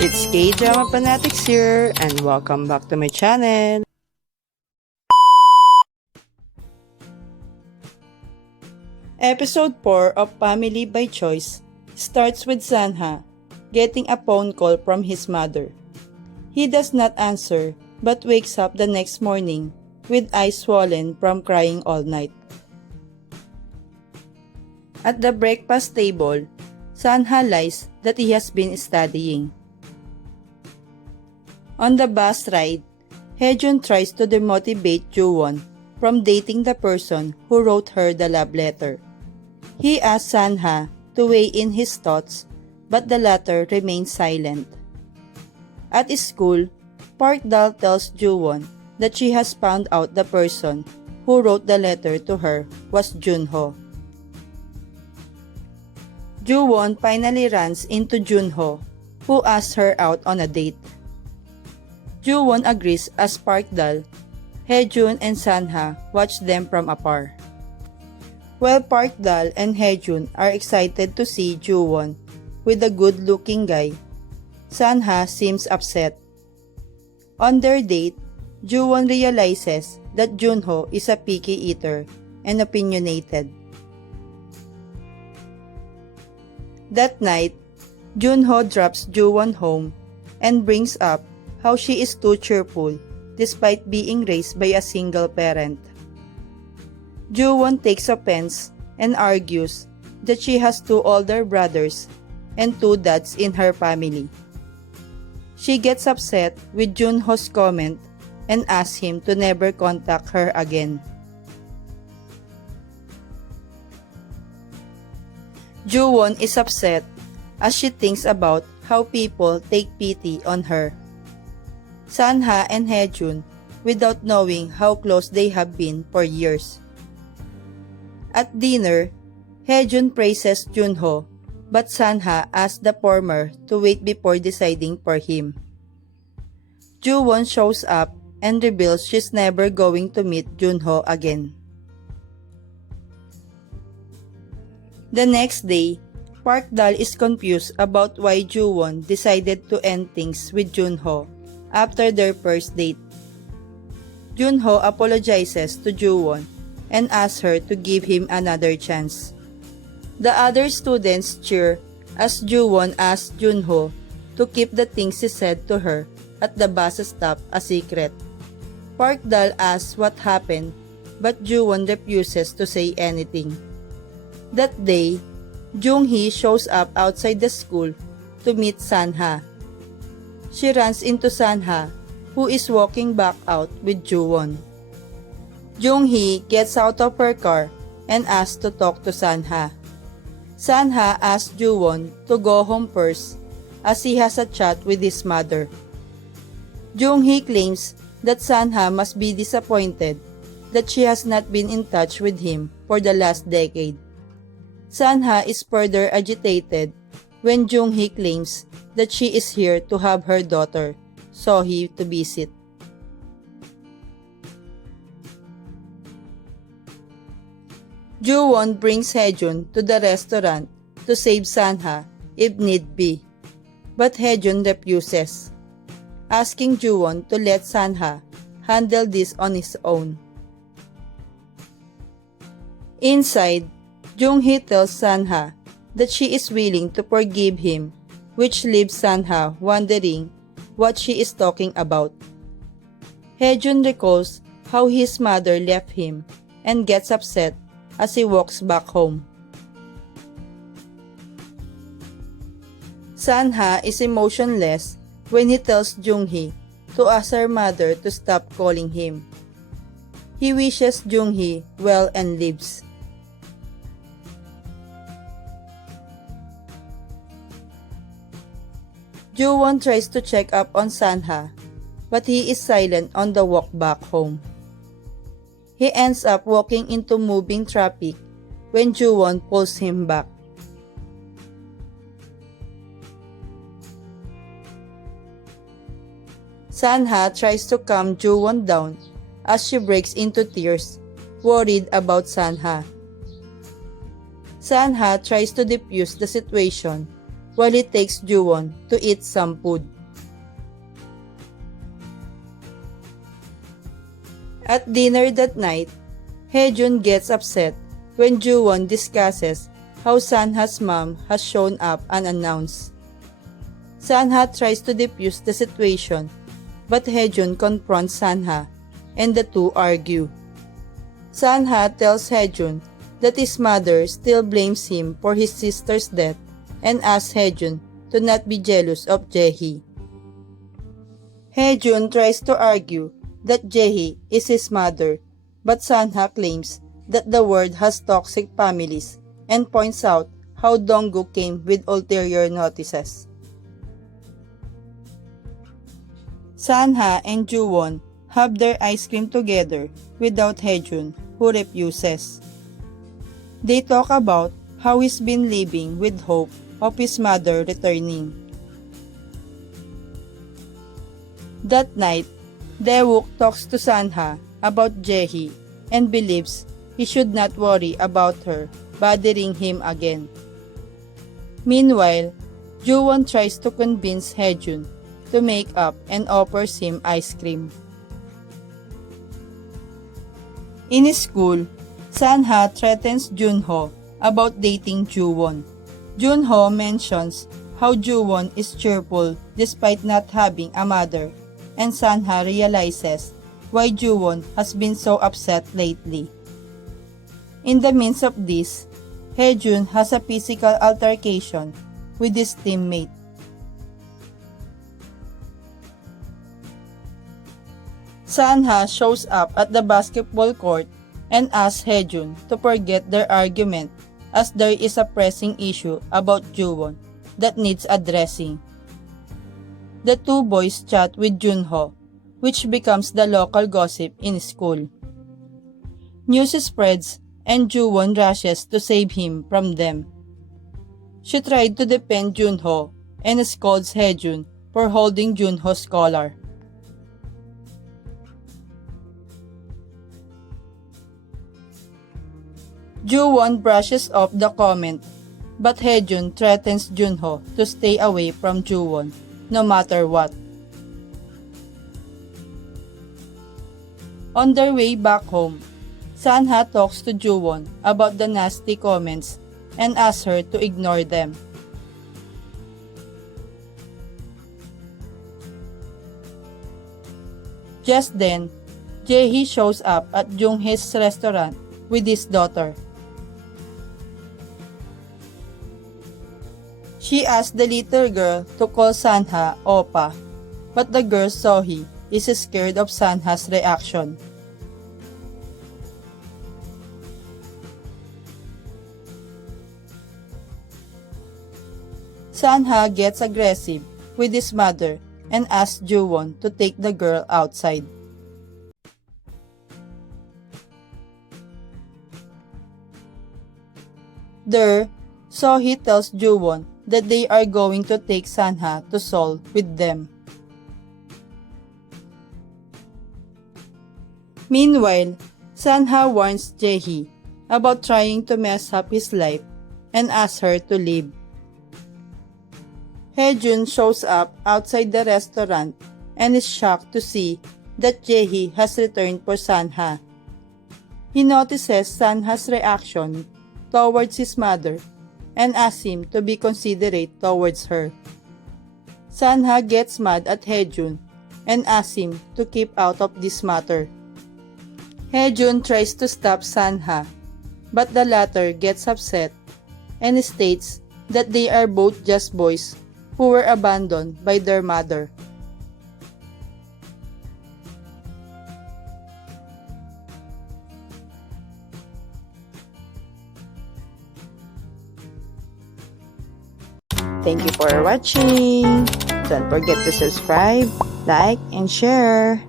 It's Kdrama FANatics here, and welcome back to my channel. Episode 4 of Family by Choice starts with Sanha getting a phone call from his mother. He does not answer but wakes up the next morning with eyes swollen from crying all night. At the breakfast table, Sanha lies that he has been studying. On the bus ride, Hyun tries to demotivate Jung-hui from dating the person who wrote her the love letter. He asks Sanha to weigh in his thoughts, but the latter remains silent. At school, Park Dal tells Jung-hui that she has found out the person who wrote the letter to her was Jung-ho. Jung-hui finally runs into Jung-ho, who asks her out on a date. Jung-hui agrees as Park Dal. Hyun and Sanha watch them from afar. While Park Dal and Hyun are excited to see Jung-hui with a good-looking guy, Sanha seems upset. On their date, Jung-hui realizes that Jung-ho is a picky eater and opinionated. That night, Jung-ho drops Jung-hui home and brings up how she is too cheerful despite being raised by a single parent. Jung-hui takes offense and argues that she has 2 older brothers and 2 dads in her family. She gets upset with Jung-ho's comment and asks him to never contact her again. Jung-hui is upset as she thinks about how people take pity on her. Sanha and Hyun, without knowing how close they have been for years. At dinner, Hyun praises Jung-ho, but Sanha asks the former to wait before deciding for him. Jung-won shows up and reveals she's never going to meet Jung-ho again. The next day, Park Dal is confused about why Jung-won decided to end things with Jung-ho after their first date. Jung-ho apologizes to Jung-won and asks her to give him another chance. The other students cheer as Jung-won asks Jung-ho to keep the things he said to her at the bus stop a secret. Park Dal asks what happened, but Jung-won refuses to say anything. That day, Jung-hee shows up outside the school to meet Sanha. She runs into Sanha, who is walking back out with Jung-won. Jung-hee gets out of her car and asks to talk to Sanha. Sanha asks Jung-won to go home first as he has a chat with his mother. Jung-hee claims that Sanha must be disappointed that she has not been in touch with him for the last decade. Sanha is further agitated when Jung-hee claims that she is here to have her daughter, So-hee, to visit. Jung-won brings Hyun to the restaurant to save Sanha if need be, but Hyun refuses, asking Jung-won to let Sanha handle this on his own. Inside, Jung-hee tells Sanha that she is willing to forgive him, which leaves Sanha wondering what she is talking about. Hyun recalls how his mother left him and gets upset as he walks back home. Sanha is emotionless when he tells Jung-hee to ask her mother to stop calling him. He wishes Jung-hee well and leaves. Jung-won tries to check up on Sanha, but he is silent on the walk back home. He ends up walking into moving traffic when Jung-won pulls him back. Sanha tries to calm Jung-won down as she breaks into tears, worried about Sanha. Sanha tries to defuse the situation while he takes Jewon to eat some food. At dinner that night, Hyun gets upset when Jewon discusses how Sanha's mom has shown up unannounced. Sanha tries to defuse the situation, but Hyun confronts Sanha and the two argue. Sanha tells Hyun that his mother still blames him for his sister's death and asks Hyun to not be jealous of Jae. Hyun tries to argue that Jae is his mother, but Sanha claims that the world has toxic families and points out how Donggu came with ulterior notices. Sanha and Jewon have their ice cream together without Hyun, who refuses. They talk about how he's been living with hope of his mother returning. That night, Daewoo talks to Sanha about Jae and believes he should not worry about her bothering him again. Meanwhile, Jewon tries to convince Hyun to make up and offers him ice cream. In school, Sanha threatens Junho about dating Jewon. Junho mentions how Jewon is cheerful despite not having a mother, and Sanha realizes why Jewon has been so upset lately. In the midst of this, Hyun has a physical altercation with his teammate. Sanha shows up at the basketball court and asks Hyun to forget their argument as there is a pressing issue about Jewon that needs addressing. The two boys chat with Junho, which becomes the local gossip in school. News spreads and Jewon rushes to save him from them. She tried to defend Junho and scolds Hyun for holding Junho's collar. Jewon brushes off the comment, but Hyun threatens Junho to stay away from Jewon no matter what. On their way back home, Sanha talks to Jewon about the nasty comments and asks her to ignore them. Just then, Jae shows up at Jung-hye's restaurant with his daughter. She asked the little girl to call Sanha Oppa, but the girl Sohee is scared of Sanha's reaction. Sanha gets aggressive with his mother and asks Jewon to take the girl outside. There, Sohee tells Jewon that they are going to take Sanha to Seoul with them. Meanwhile, Sanha warns Jae about trying to mess up his life and asks her to leave. Hyun shows up outside the restaurant and is shocked to see that Jae has returned for Sanha. He notices Sanha's reaction towards his mother and asks him to be considerate towards her. Sanha gets mad at Hyun and asks him to keep out of this matter. Hyun tries to stop Sanha, but the latter gets upset and states that they are both just boys who were abandoned by their mother. Thank you for watching. Don't forget to subscribe, like, and share.